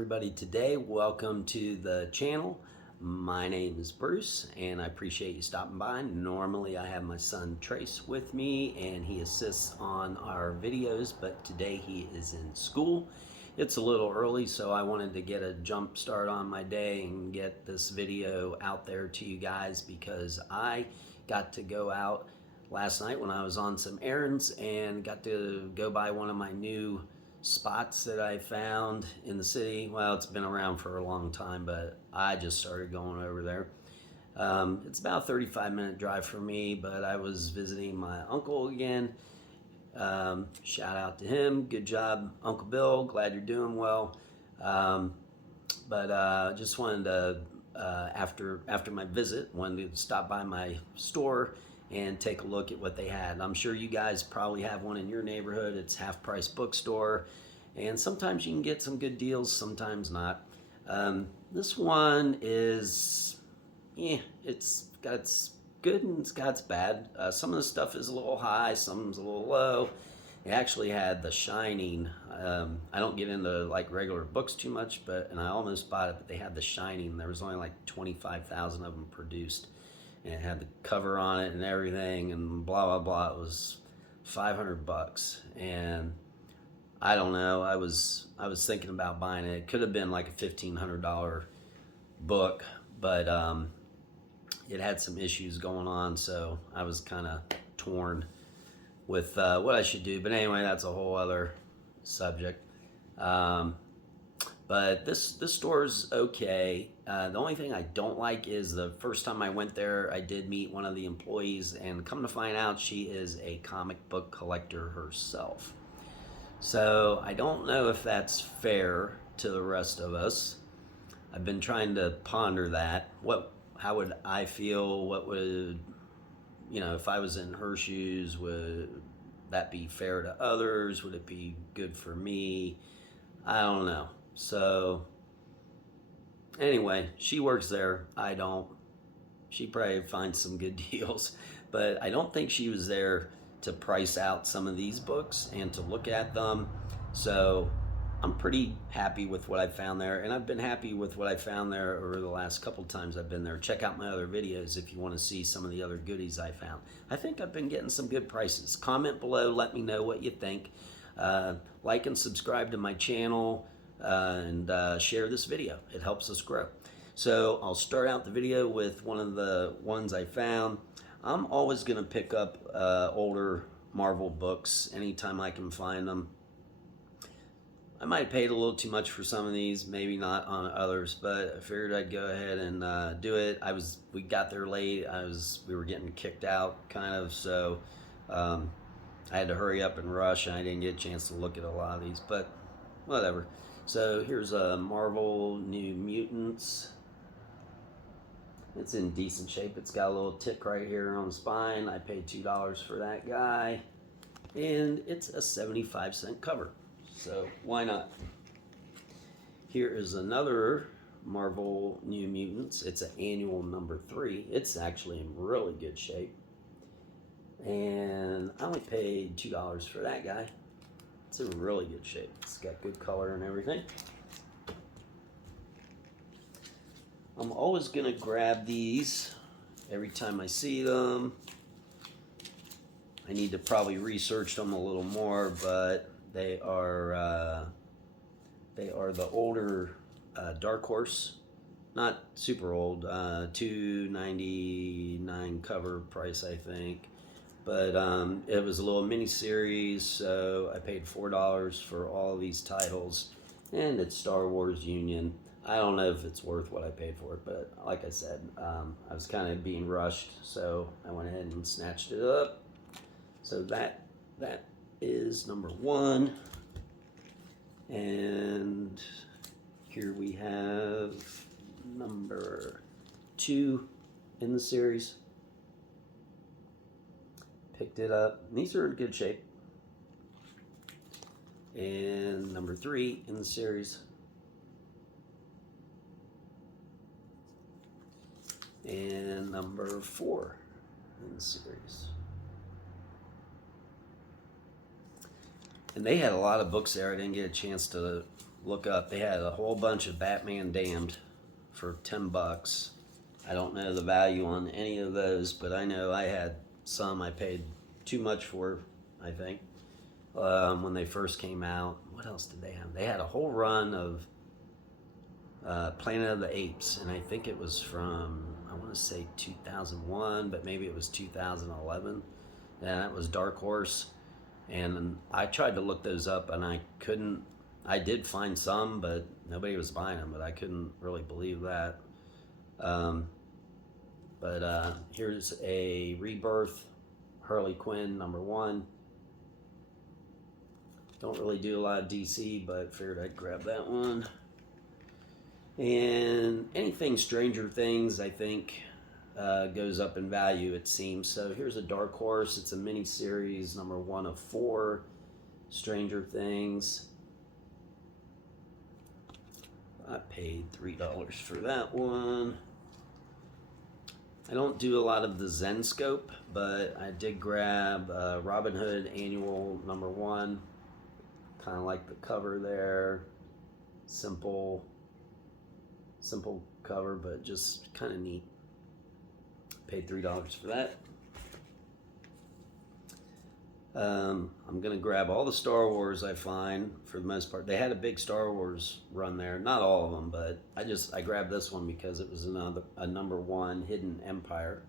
everybody today. Welcome to the channel. My name is Bruce and I appreciate you stopping by. Normally I have my son Trace with me and he assists on our videos, but today he is in school. It's a little early, so I wanted to get a jump start on my day and get this video out there to you guys because I got to go out last night when I was on some errands and got to go by one of my new spots that I found in the city. Well, it's been around for a long time, but I just started going over there. It's about a 35-minute drive for me, but I was visiting my uncle again. Shout out to him. Good job, Uncle Bill. Glad you're doing well. Just wanted to, after my visit, wanted to stop by my store and take a look at what they had. I'm sure you guys probably have one in your neighborhood. It's Half Price Bookstore, and sometimes you can get some good deals, sometimes not. This one is, it's got its good and it's got its bad. Some of the stuff is a little high, some's a little low. They actually had The Shining. I don't get into like regular books too much, and I almost bought it, but they had The Shining. There was only like 25,000 of them produced. And it had the cover on it and everything and blah blah blah. It was $500, and I don't know. I was thinking about buying it. It could have been like a $1,500 book, but it had some issues going on, so I was kind of torn with what I should do. But anyway, that's a whole other subject. But this store's okay. The only thing I don't like is the first time I went there, I did meet one of the employees, and come to find out, she is a comic book collector herself. So I don't know if that's fair to the rest of us. I've been trying to ponder that. How would I feel? What would, if I was in her shoes, would that be fair to others? Would it be good for me? I don't know. So anyway, she works there. I don't. She probably finds some good deals, but I don't think she was there to price out some of these books and to look at them. So I'm pretty happy with what I found there, and I've been happy with what I found there over the last couple times I've been there. Check out my other videos if you want to see some of the other goodies I found. I think I've been getting some good prices. Comment below, let me know what you think. Like and subscribe to my channel. And share this video. It helps us grow. So I'll start out the video with one of the ones I found. I'm always going to pick up older Marvel books anytime I can find them. I might have paid a little too much for some of these, maybe not on others, but I figured I'd go ahead and do it. We got there late. We were getting kicked out kind of, so I had to hurry up and rush, and I didn't get a chance to look at a lot of these, but whatever. So here's a Marvel New Mutants. It's in decent shape. It's got a little tick right here on the spine. I paid $2 for that guy. And it's a 75-cent cover. So why not? Here is another Marvel New Mutants. It's an annual number 3. It's actually in really good shape. And I only paid $2 for that guy. It's in really good shape. It's got good color and everything. I'm always going to grab these every time I see them. I need to probably research them a little more, but they are the older Dark Horse. Not super old. $2.99 cover price, I think. But it was a little mini series, so I paid $4 for all of these titles, and it's Star Wars Union. I don't know if it's worth what I paid for it, but like I said, I was kind of being rushed, so I went ahead and snatched it up. So that is number 1, and here we have number 2 in the series. Picked it up. These are in good shape. And number 3 in the series. And number 4 in the series. And they had a lot of books there. I didn't get a chance to look up. They had a whole bunch of Batman Damned for $10. I don't know the value on any of those, but I know I had some I paid too much for, I think, when they first came out. What else did they have? They had a whole run of Planet of the Apes, and I think it was from, I want to say 2001, but maybe it was 2011. And that was Dark Horse. And I tried to look those up, and I couldn't. I did find some, but nobody was buying them, but I couldn't really believe that. Here's a Rebirth Harley Quinn #1. Don't really do a lot of DC, but figured I'd grab that one. And anything Stranger Things, I think, goes up in value, it seems. So here's a Dark Horse. It's a mini series, #1 of 4, Stranger Things. I paid $3 for that one. I don't do a lot of the Zenscope, but I did grab Robin Hood Annual #1. Kind of like the cover there. Simple cover, but just kind of neat. Paid $3 for that. I'm gonna grab all the Star Wars I find for the most part. They had a big Star Wars run there, not all of them, but I grabbed this one because it was a #1 Hidden Empire.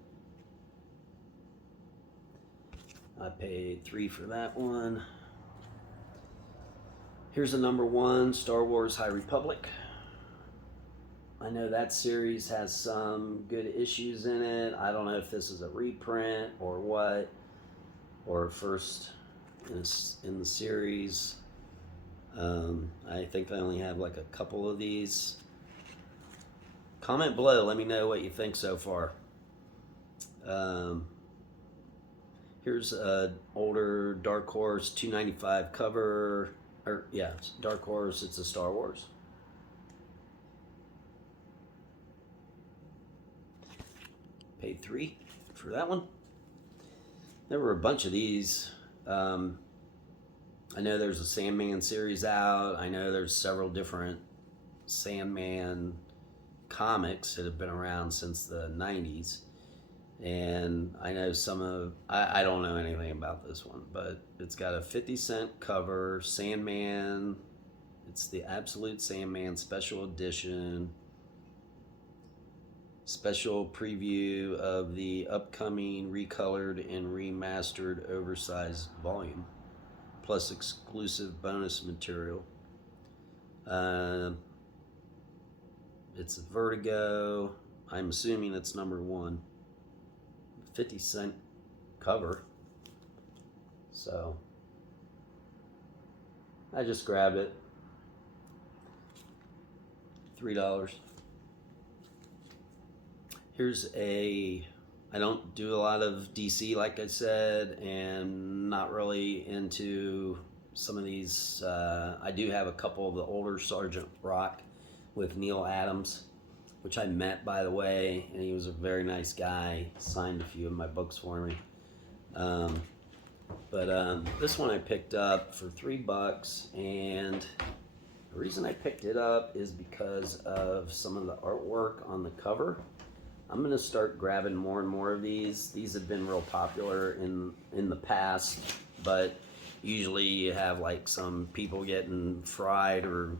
I paid $3 for that one. Here's a #1 Star Wars High Republic. I know that series has some good issues in it. I don't know if this is a reprint or what, or first in the series. I think I only have like a couple of these. Comment below, let me know what you think so far. Here's an older Dark Horse 295 cover, Dark Horse, it's a Star Wars. Paid $3 for that one. There were a bunch of these. I know there's a Sandman series out. I know there's several different Sandman comics that have been around since the 90s. And I know I don't know anything about this one, but it's got a 50-cent cover, Sandman. It's the Absolute Sandman Special Edition. Special preview of the upcoming recolored and remastered oversized volume, plus exclusive bonus material. It's a Vertigo. I'm assuming it's #1. 50-cent cover. So I just grabbed it. $3. I don't do a lot of DC, like I said, and not really into some of these. I do have a couple of the older Sergeant Rock with Neil Adams, which I met, by the way, and he was a very nice guy. Signed a few of my books for me. This one I picked up for $3, and the reason I picked it up is because of some of the artwork on the cover. I'm going to start grabbing more and more of these. These have been real popular in the past, but usually you have like some people getting fried or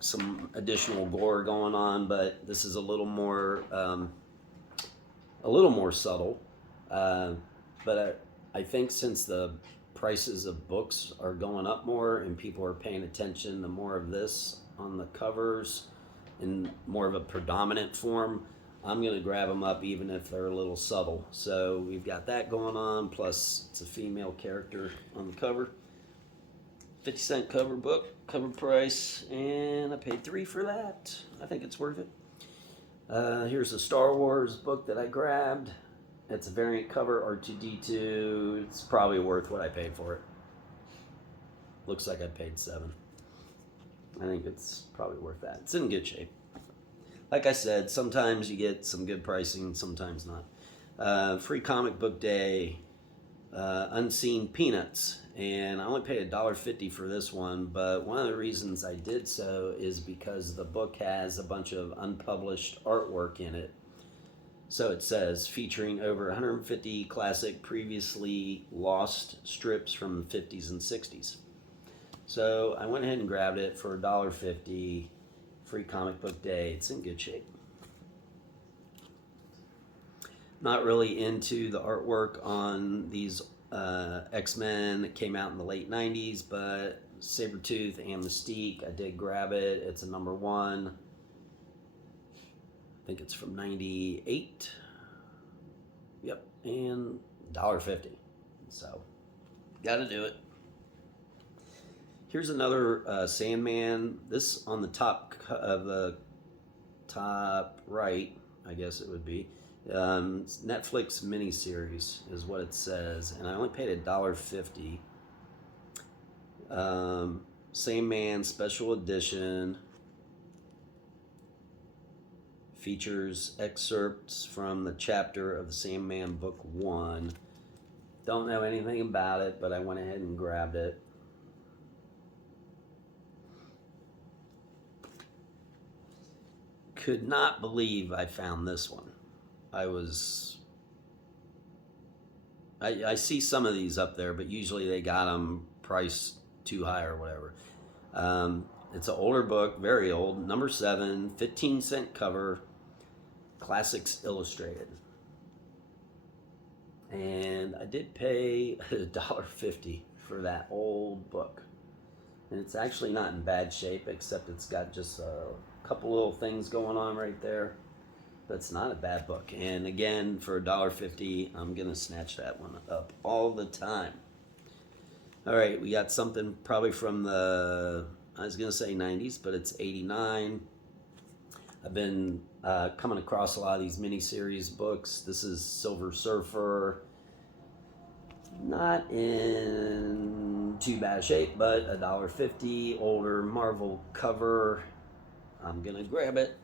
some additional gore going on, but this is a little more subtle. But I think since the prices of books are going up more and people are paying attention to more of this on the covers in more of a predominant form, I'm going to grab them up even if they're a little subtle. So we've got that going on, plus it's a female character on the cover. 50-cent cover book, cover price, and I paid $3 for that. I think it's worth it. Here's a Star Wars book that I grabbed. It's a variant cover, R2-D2. It's probably worth what I paid for it. Looks like I paid $7. I think it's probably worth that. It's in good shape. Like I said, sometimes you get some good pricing, sometimes not. Free Comic Book Day Unseen Peanuts, and I only paid $1.50 for this one. But one of the reasons I did so is because the book has a bunch of unpublished artwork in it. So it says, featuring over 150 classic previously lost strips from the 50s and 60s. So I went ahead and grabbed it for $1.50, free comic book day. It's in good shape. Not really into the artwork on these X-Men that came out in the late 90s, but Sabretooth and Mystique, I did grab it. It's a #1. I think it's from 98. Yep, and $1.50. So, gotta do it. Here's another Sandman. This on the top of the top right, I guess it would be. Netflix miniseries is what it says, and I only paid $1.50. Sandman special edition. Features excerpts from the chapter of the Sandman book 1. Don't know anything about it, but I went ahead and grabbed it. Could not believe I found this one. I see some of these up there, but usually they got them priced too high or whatever. It's an older book, very old, #7, 15-cent cover, Classics Illustrated. And I did pay $1.50 for that old book. And it's actually not in bad shape, except it's got just a couple little things going on right there. But it's not a bad book. And again, for $1.50, I'm going to snatch that one up all the time. All right, we got something probably from the, I was going to say 90s, but it's 89. I've been coming across a lot of these miniseries books. This is Silver Surfer. Not in too bad shape, but $1.50. Older Marvel cover. I'm going to grab it.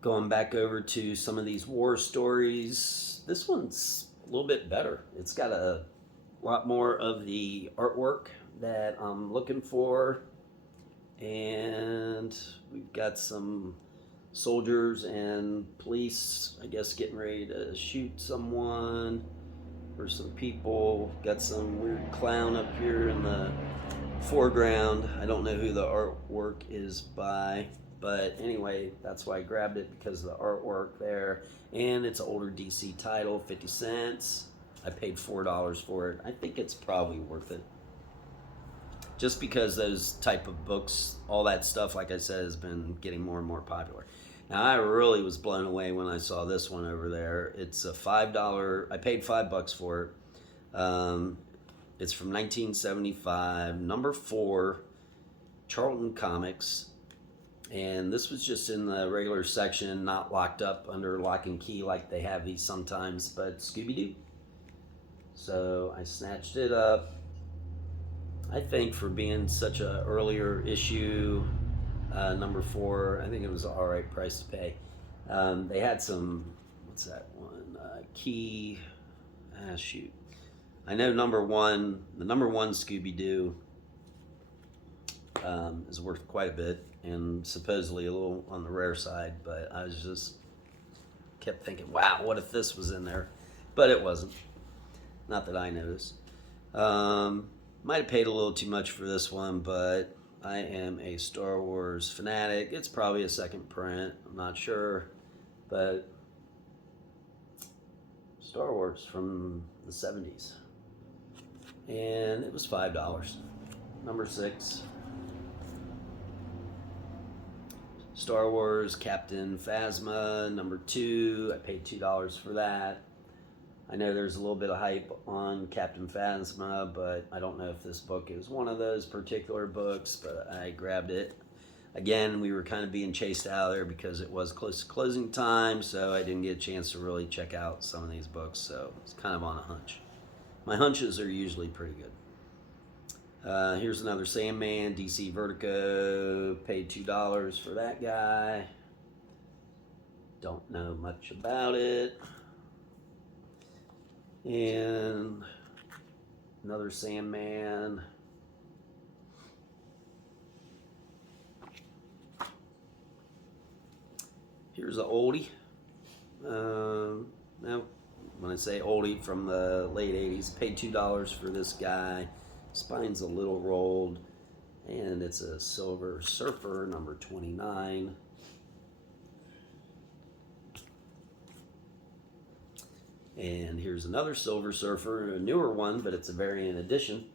Going back over to some of these war stories. This one's a little bit better. It's got a lot more of the artwork that I'm looking for. And we've got some soldiers and police, I guess, getting ready to shoot someone or some people. Got some weird clown up here in the foreground. I don't know who the artwork is by, but anyway, that's why I grabbed it, because of the artwork there. And it's an older DC title, 50 cents. I paid $4 for it. I think it's probably worth it. Just because those type of books, all that stuff, like I said, has been getting more and more popular. Now, I really was blown away when I saw this one over there. It's a $5. I paid $5 for it. It's from 1975, #4, Charlton Comics. And this was just in the regular section, not locked up under lock and key like they have these sometimes, but Scooby-Doo. So I snatched it up. I think for being such a earlier issue, #4, I think it was an alright price to pay. They had some, what's that one? Key, shoot. I know the #1 Scooby-Doo is worth quite a bit, and supposedly a little on the rare side, but I was just kept thinking, wow, what if this was in there? But it wasn't. Not that I noticed. Might have paid a little too much for this one, but I am a Star Wars fanatic. It's probably a second print, I'm not sure, but Star Wars from the 70s. And it was $5. #6. Star Wars Captain Phasma, #2. I paid $2 for that. I know there's a little bit of hype on Captain Phasma, but I don't know if this book is one of those particular books, but I grabbed it. Again, we were kind of being chased out of there because it was close to closing time, so I didn't get a chance to really check out some of these books, so it's kind of on a hunch. My hunches are usually pretty good. Here's another Sandman, DC Vertigo. Paid $2 for that guy. Don't know much about it. And another Sandman. Here's an oldie. Now, when I say oldie, from the late 80s, paid $2 for this guy. Spine's a little rolled, and it's a Silver Surfer, number 29. And here's another Silver Surfer, a newer one, but it's a variant edition.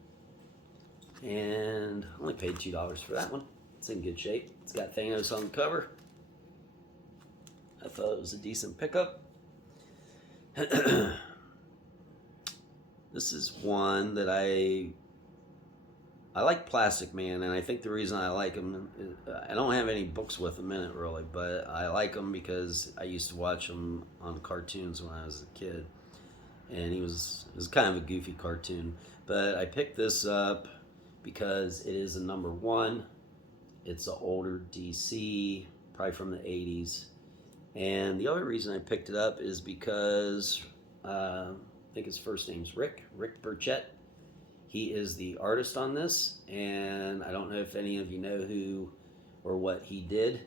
And I only paid $2 for that one. It's in good shape. It's got Thanos on the cover. I thought it was a decent pickup. This is one that I like Plastic Man, and I think the reason I like him, I don't have any books with him in it really, but I like him because I used to watch him on cartoons when I was a kid, and it was kind of a goofy cartoon. But I picked this up because it is a number 1. It's an older DC, probably from the 80s. And the other reason I picked it up is because I think his first name's Rick Burchett. He is the artist on this, and I don't know if any of you know who or what he did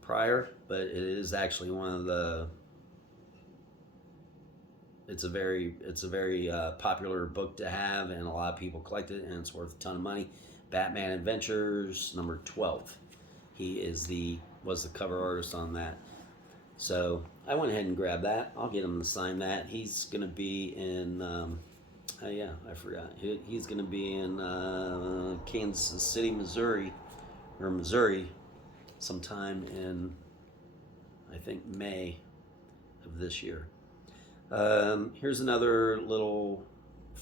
prior, but it is actually one of the. It's a very popular book to have, and a lot of people collect it, and it's worth a ton of money. Batman Adventures number 12. He was the cover artist on that. So I went ahead and grabbed that. I'll get him to sign that. He's going to be in, oh yeah, I forgot. He's going to be in Kansas City, Missouri, sometime in, I think, May of this year. Here's another little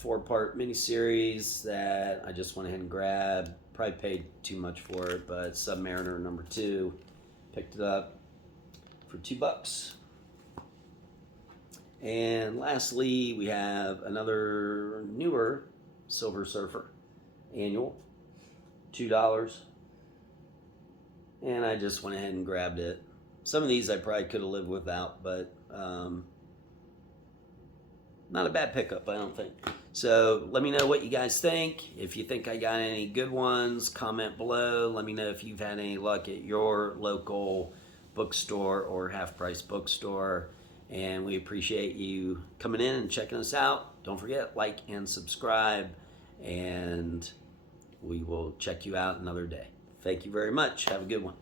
4-part miniseries that I just went ahead and grabbed. Probably paid too much for it, but Submariner number 2. Picked it up for $2. And lastly, we have another newer Silver Surfer annual, $2. And I just went ahead and grabbed it. Some of these I probably could have lived without, but not a bad pickup, I don't think. So let me know what you guys think. If you think I got any good ones, comment below. Let me know if you've had any luck at your local bookstore or half-price bookstore. And we appreciate you coming in and checking us out. Don't forget, like and subscribe. And we will check you out another day. Thank you very much. Have a good one.